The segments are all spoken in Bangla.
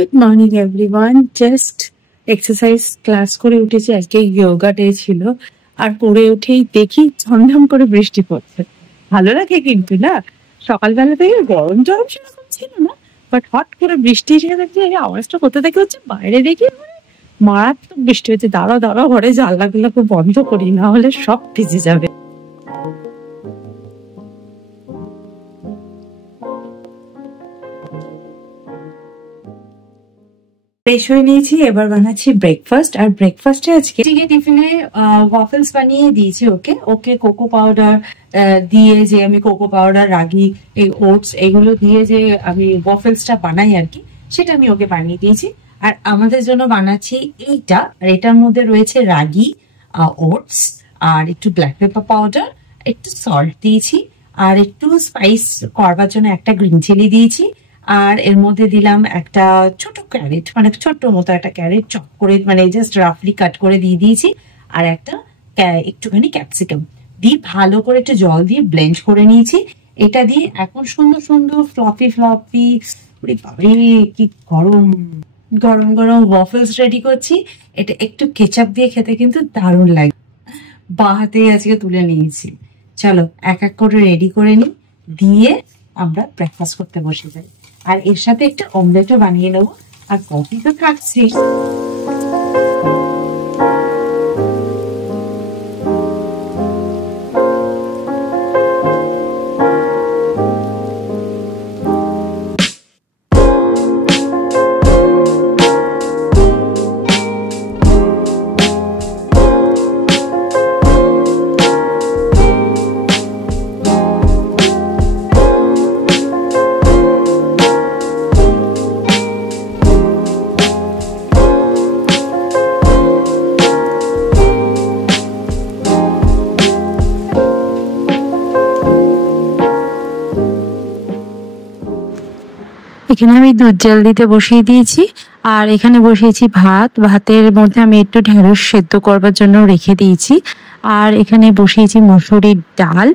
Good morning everyone. Just exercise class করে উঠেছি, আজকে যোগা ডে ছিল। আর করে উঠেই দেখি ঝমঝম করে বৃষ্টি পড়ছে। ভালো লাগে কিন্তু না, সকালবেলা থেকে গরম টরম সেরকম ছিল না, বাট হট করে বৃষ্টি এসে দেখছি এই আওয়াজটা কোথা থেকে হচ্ছে, বাইরে দেখি মারাত্মক বৃষ্টি হচ্ছে। দাঁড়াও দাঁড়াও, ঘরে জানলাগুলো খুব বন্ধ করি, না হলে সব ভিজে যাবে। ফ্রেশ হয়ে নিয়েছি, এবার বানাচ্ছি ব্রেকফাস্ট। আর ব্রেকফাস্টে আজকে টিফিনে ওয়াফেলস বানিয়ে দিয়েছি ওকে ওকে কোকো পাউডার দিয়ে, যে আমি কোকো পাউডার, রাগি, এই ওটস এগুলো দিয়ে যে আমি ওয়াফেলসটা বানাই আর কি, সেটা আমি ওকে বানিয়ে দিয়েছি। আর আমাদের জন্য বানাচ্ছি এইটা, আর এটার মধ্যে রয়েছে রাগি, ওটস, আর একটু ব্ল্যাক পেপার পাউডার, একটু সল্ট দিয়েছি, আর একটু স্পাইস করবার জন্য একটা গ্রিন চিলি দিয়েছি। আর এর মধ্যে দিলাম একটা ছোট ক্যারেট, মানে ছোট্ট মতো একটা ক্যারেট চপ করে, মানে জাস্ট রাফলি কাট করে দিয়ে দিয়েছি। আর একটা একটুখানি ক্যাপসিকাম দিয়ে ভালো করে একটু জল দিয়ে ব্লেন্ড করে নিয়েছি। এটা দিয়ে এখন সুন্দর সুন্দর ফ্লফি ফ্লফি, কি গরম গরম গরম ওয়াফেলস রেডি করছি। এটা একটু কেচাপ দিয়ে খেতে কিন্তু দারুণ লাগে। বা হাতে আজকে তুলে নিয়েছি। চলো এক এক করে রেডি করে নিই, দিয়ে আমরা ব্রেকফাস্ট করতে বসে যাই। আর এর সাথে একটা অমলেটও বানিয়ে নেবো, আর কফি তো থাকছে। এখানে আমি দুধ জাল দিতে বসিয়ে দিয়েছি, আর এখানে বসিয়েছি ভাত। ভাতের মধ্যে আমি একটু ঢেঁড়স সেদ্ধ করবার জন্য রেখে দিয়েছি। আর এখানে বসিয়েছি মসুরির ডাল।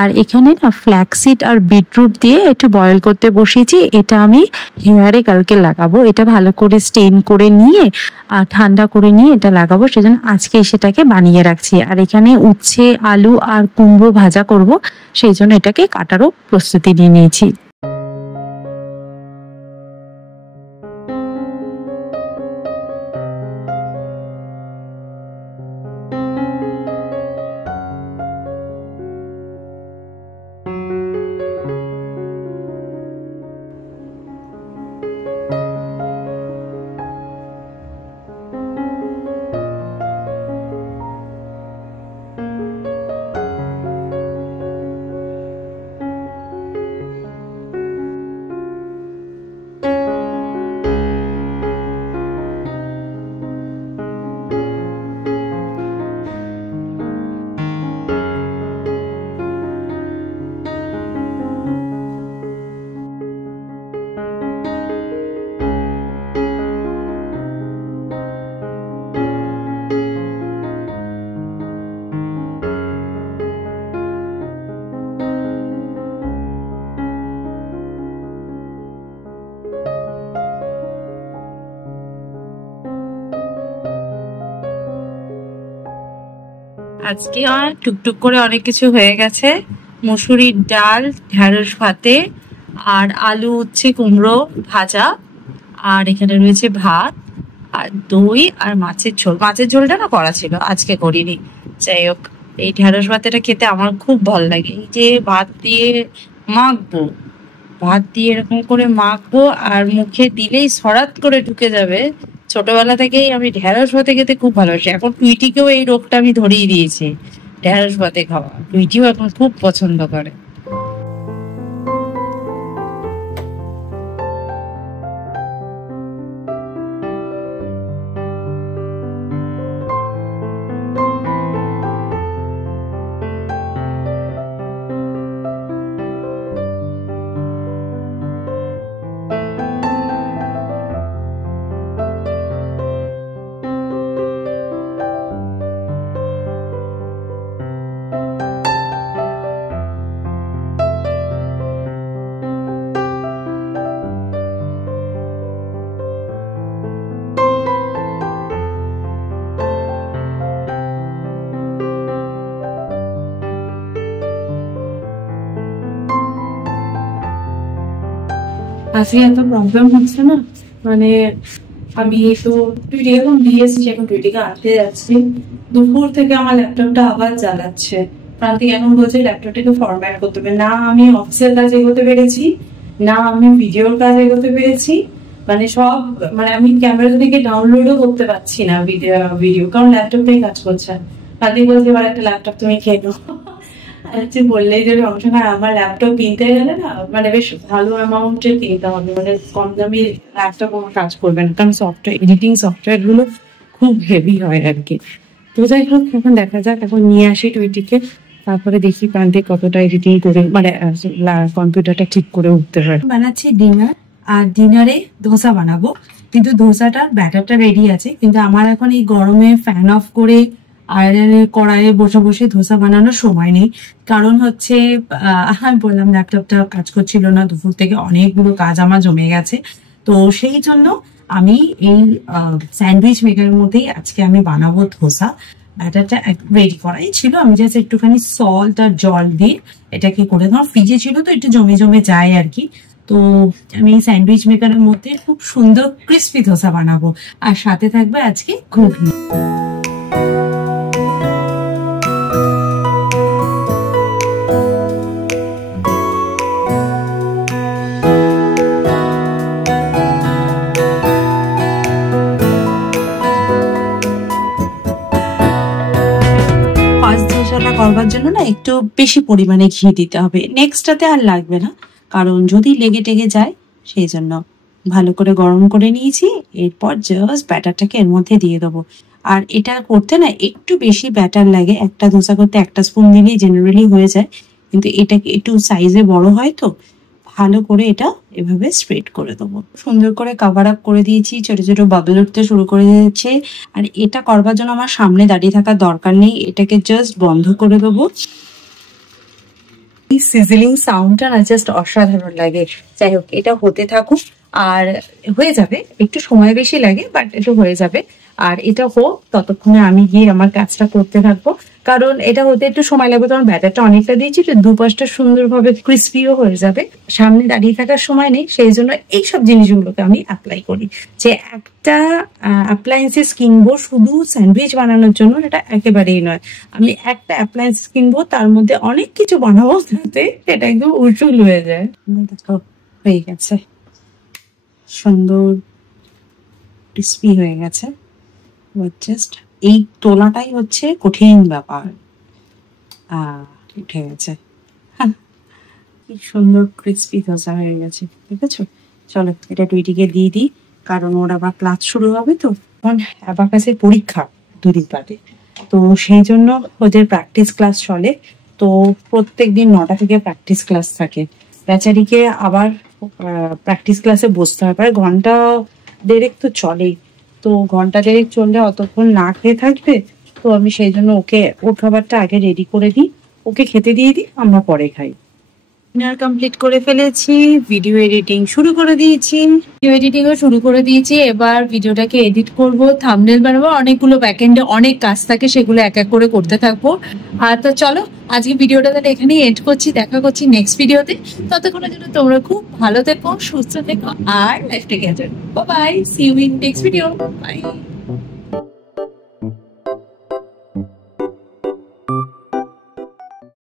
আর এখানে না ফ্ল্যাক্সিড আর বিটরুট দিয়ে একটু বয়েল করতে বসিয়েছি। এটা আমি হেয়ারে কালকে লাগাবো। এটা ভালো করে স্টেন করে নিয়ে আর ঠান্ডা করে নিয়ে এটা লাগাবো, সেজন্য আজকে সেটাকে বানিয়ে রাখছি। আর এখানে উচ্ছে, আলু আর কুমড়ো ভাজা করব, সেই জন্য এটাকে কাটারও প্রস্তুতি নিয়ে নিয়েছি। আজকে টুকটুক করে অনেক কিছু হয়ে গেছে। মসুরির ডাল, ঢেঁড়স ভাতে, আর আলু, উচ্ছে, কুমড়ো ভাজা, আর এখানে রয়েছে ভাত, আর দই, আর মাছের ঝোল। মাছের ঝোলটা না করা ছিল, আজকে করিনি। যাই হোক, এই ঢেঁড়স ভাতেটা খেতে আমার খুব ভালো লাগে। এই যে ভাত দিয়ে মাখবো, ভাত দিয়ে এরকম করে মাখবো, আর মুখে দিলেই সরাত করে ঢুকে যাবে। ছোটবেলা থেকেই আমি ঢেঁড়স ভাতে খেতে খুব ভালোবাসি। এখন টুইটিকেও এই রোগটা আমি ধরিয়ে দিয়েছি, ঢেঁড়স ভাতে খাওয়া। টুইটিও এখন খুব পছন্দ করে। আজকে এত প্রবলেম হচ্ছে না, মানে আমি তো টুইটি এখন দিয়ে এসেছি, এখন টুইটিকে আনতে যাচ্ছি। দুপুর থেকে আমার ল্যাপটপটা আবার জ্বালাচ্ছে। প্রান্তিক এখন বলছে ল্যাপটপটাকে ফরম্যাট করতে হবে। না আমি অফিসের কাজ এগোতে পেরেছি, না আমি ভিডিওর কাজ এগোতে পেরেছি, মানে সব, মানে আমি ক্যামেরা থেকে ডাউনলোডও করতে পারছি না ভিডিও, কারণ ল্যাপটপটাই কাজ করছে। প্রান্তিক বলছে এবার একটা ল্যাপটপ তুমি খেয়ে নাও। বললেই যদি অংশ না, আমার ল্যাপটপ কিনতে গেলে না মানে বেশ ভালো অ্যামাউন্টের কিনতে হবে, মানে কম দামি ল্যাপটপ আমার কাজ করবে না, কারণ সফটওয়্যার এডিটিং সফটওয়্যার গুলো খুব হেভি হয় আর কি। তো যাই হোক, এখন দেখা যাক, এখন নিয়ে আসি টুইটিকে, তারপরে দেখি প্রান্তে কতটা এডিটিং করে মানে কম্পিউটারটা ঠিক করে উঠতে হয়। বানাচ্ছি ডিনার, আর ডিনারে ধোসা বানাবো, কিন্তু ধোসাটার ব্যাটারটা রেডি আছে, কিন্তু আমার এখন এই গরমে ফ্যান অফ করে আয়রনের কড়াইয়ে বসে বসে ধোসা বানানোর সময় নেই। কারণ হচ্ছে আমি বললাম ল্যাপটপটা কাজ করছিল না, দুপুর থেকে অনেকগুলো কাজ আমার জমে গেছে। তো সেই জন্য আমি এই স্যান্ডউইচ মেকারের মধ্যেই আজকে আমি বানাবো ধোসা। ব্যাটারটা রেডি করাই ছিল, আমি জাস্ট একটুখানি সল্ট আর জল দিয়ে এটাকে করে, ধর ফ্রিজে ছিল তো একটু জমে জমে যায় আর কি। তো আমি স্যান্ডউইচ মেকারের মধ্যে খুব সুন্দর ক্রিস্পি ধোসা বানাবো, আর সাথে থাকবে আজকে ঘুগনি। করবার জন্য না একটু বেশি পরিমাণে ঘি দিতে হবে, নেক্সটটাতে আর লাগবে না, কারণ যদি লেগে টেগে যায় সেই জন্য ভালো করে গরম করে নিয়েছি। এরপর জাস্ট ব্যাটারটাকে এর মধ্যে দিয়ে দেবো। আর এটা করতে না একটু বেশি ব্যাটার লাগে, একটা ধোসা করতে 1 স্পুন দিলেই জেনারেলি হয়ে যায়, কিন্তু এটাকে একটু সাইজে বড় হয় তো ভালো করে এটা এভাবে স্প্রেড করে দেবো। সুন্দর করে কভার আপ করে দিয়েছি, ছোট ছোট বাবল উঠতে শুরু করে দিয়েছে। আর এটা করবার জন্য আমার সামনে দাঁড়িয়ে থাকার দরকার নেই, এটাকে জাস্ট বন্ধ করে দেবো। এই সিজলিং সাউন্ডটা না জাস্ট অসাধারণ লাগে। যাই হোক, এটা হতে থাকুক, আর হয়ে যাবে, একটু সময় বেশি লাগে বাট এটা হয়ে যাবে। আর এটা হোক, ততক্ষণে আমি গিয়ে আমার কাজটা করতে থাকবো, কারণ এটা হতে একটু সময় লাগবে। তোমার ব্যাটারটা অনেকটা দিয়েছি তো, দুপাশটা সুন্দরভাবে ক্রিস্পিও হয়ে যাবে। সামনে দাঁড়িয়ে থাকার সময় নেই, সেই জন্য এইসব জিনিসগুলোকে আমি অ্যাপ্লাই করি। যে একটা অ্যাপ্লায়েন্সেস কিনবো শুধু স্যান্ডউইচ বানানোর জন্য, এটা একেবারেই নয়। আমি একটা অ্যাপ্লায়েন্স কিনবো, তার মধ্যে অনেক কিছু বানাবো, যাতে এটা একদম উসুল হয়ে যায়। দেখো হয়ে গেছে, সুন্দর ক্রিস্পি হয়ে গেছে। জাস্ট এই তোলাটাই হচ্ছে কঠিন ব্যাপার। উঠে গেছে, কি সুন্দর ক্রিস্পি ধোসা হয়ে গেছে, ঠিক আছে। চলো এটা টুইটিকে দিয়ে দিই, কারণ ওর আবার ক্লাস শুরু হবে তো, এখন অ্যাবাকাসের পরীক্ষা 2 দিন বাদে, তো সেই জন্য ওদের প্র্যাকটিস ক্লাস চলে। তো প্রত্যেক দিন 9টা থেকে প্র্যাকটিস ক্লাস থাকে। বেচারিকে আবার প্র্যাকটিস ক্লাসে বসতে হয়, প্রায় ঘন্টা 1.5 তো চলেই। তো ঘন্টা 1.5 চললে অতক্ষণ না খেয়ে থাকবে, তো আমি সেই জন্য ওকে ওর খাবারটা আগে রেডি করে দিই, ওকে খেতে দিয়ে দিই, আমরা পরে খাই। ডিনার কমপ্লিট করে ফেলেছি, ভিডিও এডিটিং শুরু করে দিয়েছি, এবার ভিডিওটাকে এডিট করব, থাম্বনেল বানাবো, অনেকগুলো ব্যাকএন্ডে অনেক কাজ থাকে, সেগুলো এক এক করে করতে থাকবো। আর তো চলো আজকে ভিডিওটা তাহলে এখানেই এন্ড করছি, দেখা করছি নেক্সট ভিডিওতে। ততক্ষণের জন্য তোমরা খুব ভালো থেকো, সুস্থ থেকো, আর লাইফটাকে এনজয় করো। Bye bye, see you in next video, by.